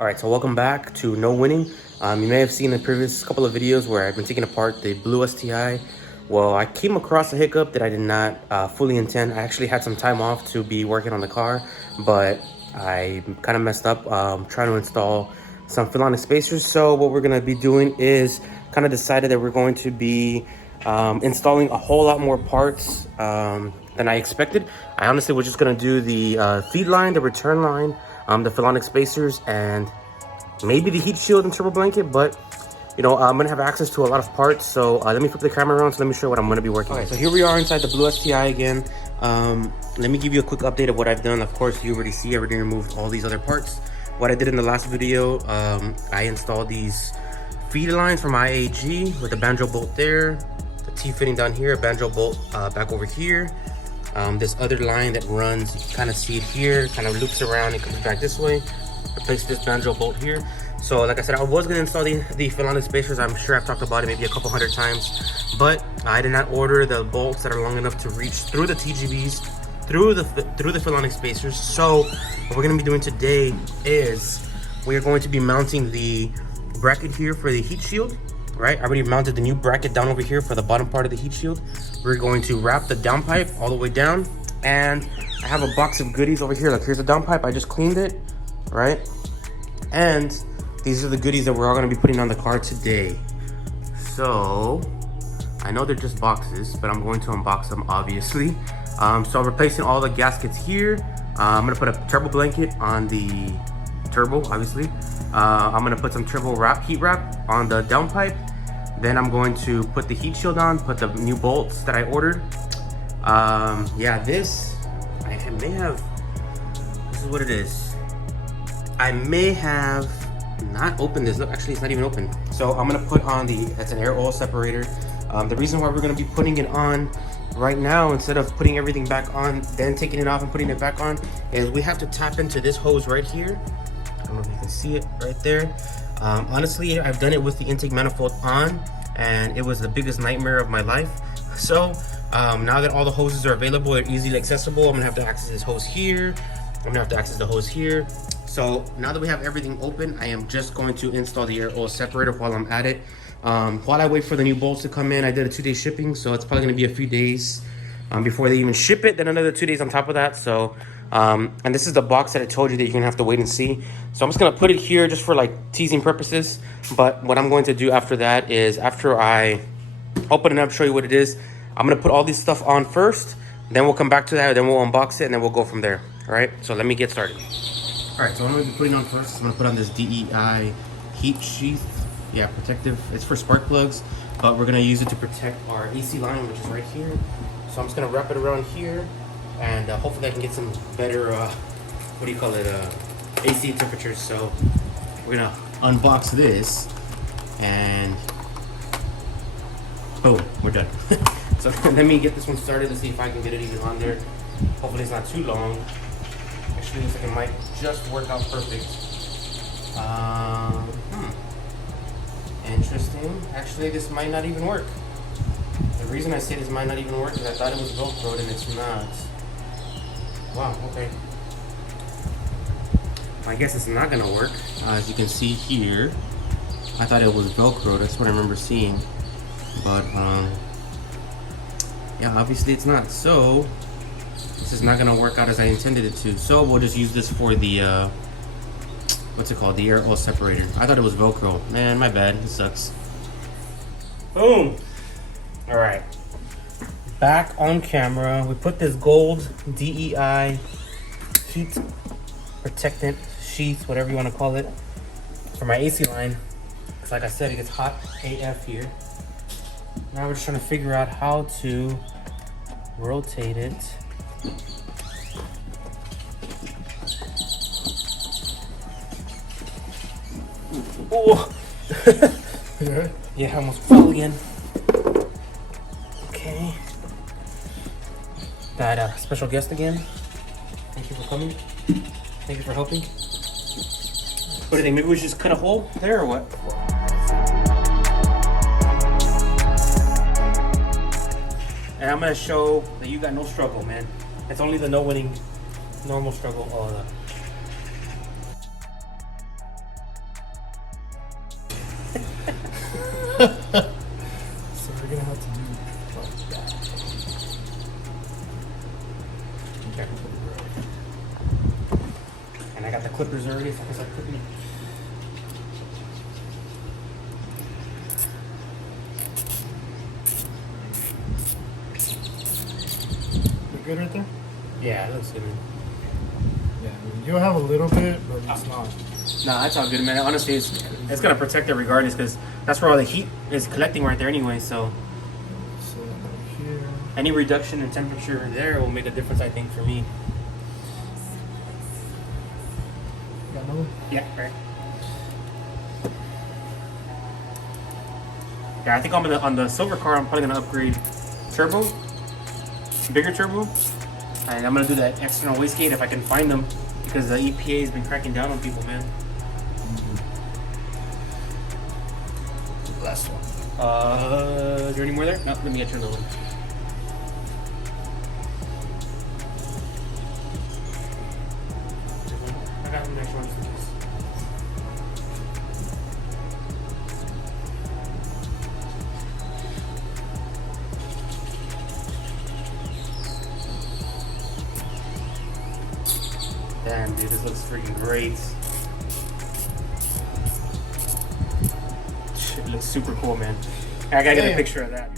All right, so welcome back to No Winning. You may have seen the previous couple of videos where I've been taking apart the blue STI. Well, I came across a hiccup that I did not fully intend. I actually had some time off to be working on the car, but I kind of messed up trying to install some Filonic spacers. So what we're gonna be doing is kind of decided that we're going to be installing a whole lot more parts than I expected. I honestly was just gonna do the feed line, the return line, the Filonic spacers, and maybe the heat shield and turbo blanket, but you know, I'm gonna have access to a lot of parts. So let me flip the camera around, so let me show you what I'm gonna be working on. So here we are inside the blue STI again. Let me give you a quick update of what I've done. Of course, you already see I already removed all these other parts. What I did in the last video, I installed these feed lines from IAG with a banjo bolt there, the T-fitting down here, a banjo bolt back over here. This other line that runs, you can kind of see it here, kind of loops around and comes back this way. Replace this banjo bolt here. So like I said, I was going to install the Filonic spacers. I'm sure I've talked about it maybe a couple hundred times, but I did not order the bolts that are long enough to reach through the TGVs, through the Filonic spacers. So what we're going to be doing today is we are going to be mounting the bracket here for the heat shield. Right, I already mounted the new bracket down over here for the bottom part of the heat shield. We're going to wrap the downpipe all the way down, and I have a box of goodies over here. Like, here's the downpipe, I just cleaned it, right? And these are the goodies that we're all gonna be putting on the car today. So, I know they're just boxes, but I'm going to unbox them, obviously. So I'm replacing all the gaskets here. I'm gonna put a turbo blanket on the turbo, obviously. I'm gonna put some turbo heat wrap on the downpipe. Then I'm going to put the heat shield on, put the new bolts that I ordered. Yeah, this, I may have, this is what it is. I may have not opened this. Look, actually it's not even open. So I'm gonna put on it's an air oil separator. The reason why we're gonna be putting it on right now instead of putting everything back on, then taking it off and putting it back on, is we have to tap into this hose right here. I don't know if you can see it right there. Honestly, I've done it with the intake manifold on, and it was the biggest nightmare of my life. So now that all the hoses are available, they're easily accessible, I'm gonna have to access this hose here. I'm gonna have to access the hose here. So now that we have everything open, I am just going to install the air oil separator while I'm at it. While I wait for the new bolts to come in, I did a 2-day shipping, so it's probably gonna be a few days before they even ship it, then another 2 days on top of that. So and this is the box that I told you that you're gonna have to wait and see. So I'm just gonna put it here just for like teasing purposes. But what I'm going to do after that is, after I open it up, show you what it is, I'm gonna put all this stuff on first, then we'll come back to that, then we'll unbox it, and then we'll go from there. All right, so let me get started. All right, so what I'm gonna be putting on first, I'm gonna put on this DEI heat sheath. Yeah, protective, it's for spark plugs, but we're gonna use it to protect our AC line, which is right here. So I'm just gonna wrap it around here, and hopefully I can get some better, what do you call it, AC temperatures. So we're gonna unbox this, and boom, we're done. So let me get this one started. Let's see if I can get it even on there. Hopefully it's not too long. Actually, looks like it might just work out perfect. Interesting. Actually, this might not even work. The reason I say this might not even work is I thought it was Velcroed and it's not. Wow, okay. I guess it's not gonna work. As you can see here, I thought it was Velcroed. That's what I remember seeing. But yeah, obviously it's not. So this is not gonna work out as I intended it to. So we'll just use this for the what's it called? The air oil separator. I thought it was Velcro. Man, my bad. It sucks. Boom. All right. Back on camera. We put this gold DEI heat protectant sheath, whatever you want to call it, for my AC line. Because like I said, it gets hot AF here. Now we're just trying to figure out how to rotate it. Oh, yeah, I almost fell again. Okay. Got a special guest again. Thank you for coming. Thank you for helping. What do you think? Maybe we should just cut a hole there or what? And I'm gonna show that you got no struggle, man. It's only the no winning normal struggle. Oh, So we're gonna have to do like that. And I got the clippers already, so I can start clipping. Look good right there? Yeah, it looks good, man. Yeah, I mean, you'll have a little bit, but it's not. Nah, that's all good, man. Honestly, it's gonna protect it regardless, because that's where all the heat is collecting right there anyway. So Here. any reduction in temperature there will make a difference, I think, for me. Got another? Yeah, right. Yeah, I think on the silver car, I'm probably gonna upgrade turbo, bigger turbo, and I'm gonna do that external wastegate if I can find them, because the EPA has been cracking down on people, man. Last one. Is there any more there? No, let me get you another one. I got the next one. Damn, dude, this looks freaking great. It looks super cool, man. I gotta get a picture of that.